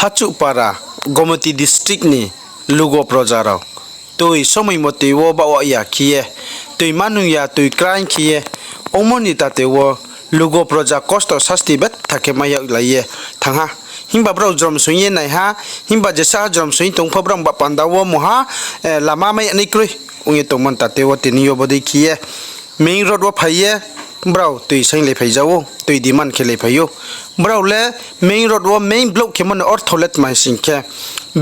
হাচুপাড়া Gomti ডিস্ট্রিক্টনি Lugo প্রজারাও তুই সময় মতে ও বাবা ইয়া খিয়ে তুই মানুয়া তুই ক্রাইম খিয়ে অমনি তাতে ও লুগো প্রজা কষ্ট শাস্তি বেত থাকে মায়া লাইয়ে থাঙা হিমবা ব্রাউ জম সুইয়ে নাই হা হিমবা জেসা জম সুই তং ফব্রাং বা পান্দাও মহা লামা মাই নিক্রুই উঙে তংমান তাতে ও তিনিও বদি খিয়ে মেইন রোড ও ফাইয়ে ব্রাউ তুই সাইং লে ফাইজাও তুই দিমান খেলে ফাইও ব্রাউ লে মেইন রোড ও মেইন ব্লক খেমন অর্থলেট মাই সিংখে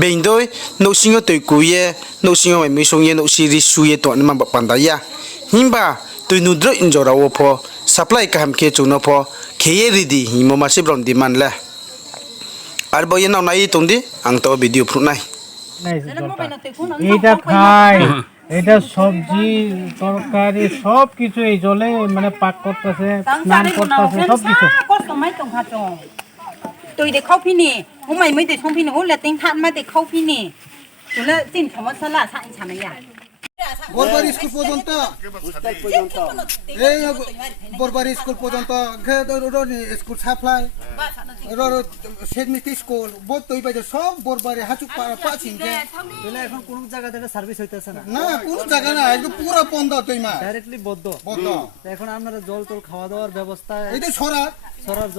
বেইন্দই নৌসিংও তুই কুয়ে নৌসিংও মাই মিসংয়ে নৌসিরি সুয়ে তো নমা পান্দায়া হিমবা তুই নুদ্র ইনজরাও ফ সাপ্লাই কাহাম কে চুনো ফ খেয়ে রিদি হিমো মাসি ব্রাউ দিমান লে আর বই নাও নাই তংদি আং তো ভিডিও ফ্রু নাই এইটা খাই এটা সবজি তরকারি সব কিছু এই জলে মানে পাক করতেছে স্নান করতেছে সব কিছু tôi để khâu phi nè hôm mày mới để không phi nè hôm là tính than mà để khâu phi nè chúng là tin không có sao là sao anh chả này à বরবার school পর্যন্ত এই বরবার স্কুল পর্যন্ত school supply সেদমিতি school বহুত তৈ পাইছে সব বরবারে হাচুক পাচ্ছি এখন কোন জায়গা থেকে সার্ভিস হইতেছে না না কোন জায়গা না একদম পুরো বন্ধ তৈ মা ডাইরেক্টলি বদ্ধ এখন আপনারা জল টল খাওয়া দাওয়ার ব্যবস্থা এই যে সরার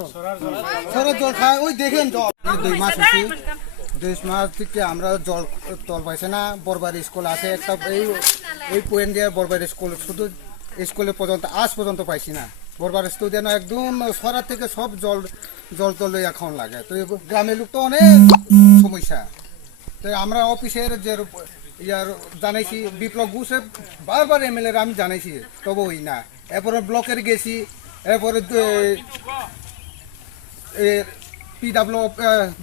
জল খায় ওই দেখেন জল 2 মাস হচ্ছে 2 মাস থেকে আমরা জল তল পাইছে না বরবার স্কুল আছে একটা এই পয়েন্ট দিয়ে বরবার স্কুল শুধু স্কুলে পর্যন্ত আজ পর্যন্ত পাইছি না বরবার স্টুডেন্ট একদম সরার থেকে সব জল তল এখন লাগে তো গ্রামের লোক তো অনেক সমস্যা তো আমরা অফিসের যে ইয়ার জানাইছি বিপ্লব ঘোষে বারবার এমএলএ আমি জানাইছি তবে ওই না এরপরে ব্লকের গেছি এরপরে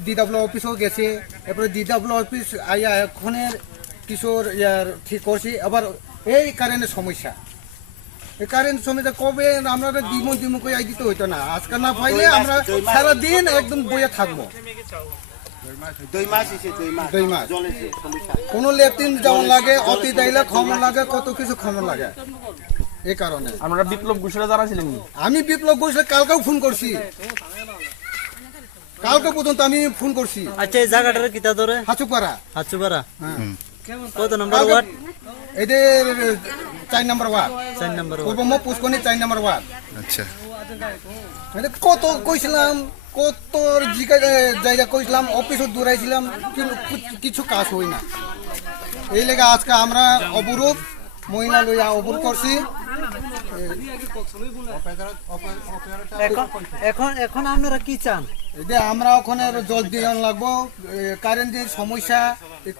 ডিডাব্লিউ অফিসও গেছে এরপরে ডিডাব্লিউ অফিস আইয়া এখনের কিশোর ইয়ার ঠিক করছি আবার এই কারেন্টের সমস্যা এই কারেন্ট সমস্যা কবে আমরা দিমু করে দিতে হইতো না আজকাল না পাইলে আমরা সারাদিন একদম বইয়ে থাকবো 2 মাস কোনো লেট্রিন যেমন লাগে অতি দাইলে খমন লাগে কত কিছু খমন লাগে এই কারণে আমরা বিপ্লব ঘোষরা জানাছিলেন আমি বিপ্লব ঘোষে কালকেও ফোন করছি কালকে পর্যন্ত আমি ফোন করছি আচ্ছা এই জায়গাটার কিতা ধরে হাচুপাড়া হ্যাঁ কত নম্বর ওয়ার্ড এদের 4 নম্বর ওয়ার্ড 4 নম্বর পূর্ব মো পুষ্কনি 4 নম্বর ওয়ার্ড আচ্ছা মানে কত কইছিলাম কত জায়গা কইছিলাম অফিসও দূরাইছিলাম কিন্তু কিছু কাজ হই না এই লেগে আজকে আমরা অবরোধ মহিলা লইয়া অবরোধ করছি এখন আপনারা কি চান আমরা ওখানে জল দিয়ে লাগবো কারেন্টের সমস্যা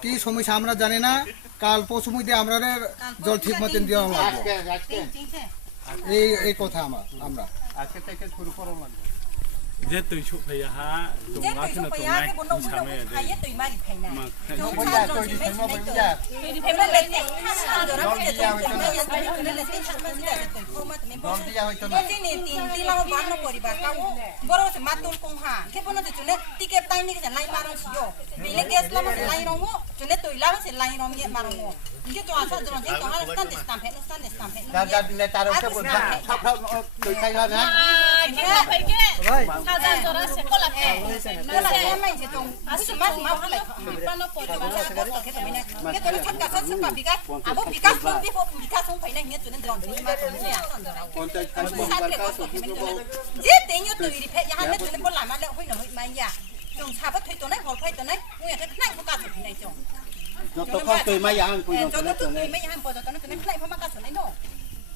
কি সমস্যা আমরা জানি না কাল পরশু মধ্যে আমরা জল ঠিক মতন দিয়ে লাগবো এই কথা আমরা আজকে থেকে শুরু করো লাগবে যে তুই সুফাইয়া হা তুই মাছ না তুই নাই সামনে দে তুই মারি খাই না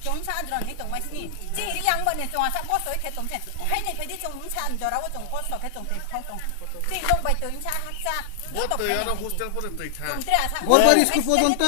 chúng ta rồi thấy tổng mai xin chỉ đi ăn bận này chúng ta có sợi cái tổng tiền hay này phải đi chúng ta ăn rồi đó chúng có sợi cái tổng tiền không tổng chỉ đông bài tới chúng ta hát ra What the other hostel for the বরবার school পর্যন্ত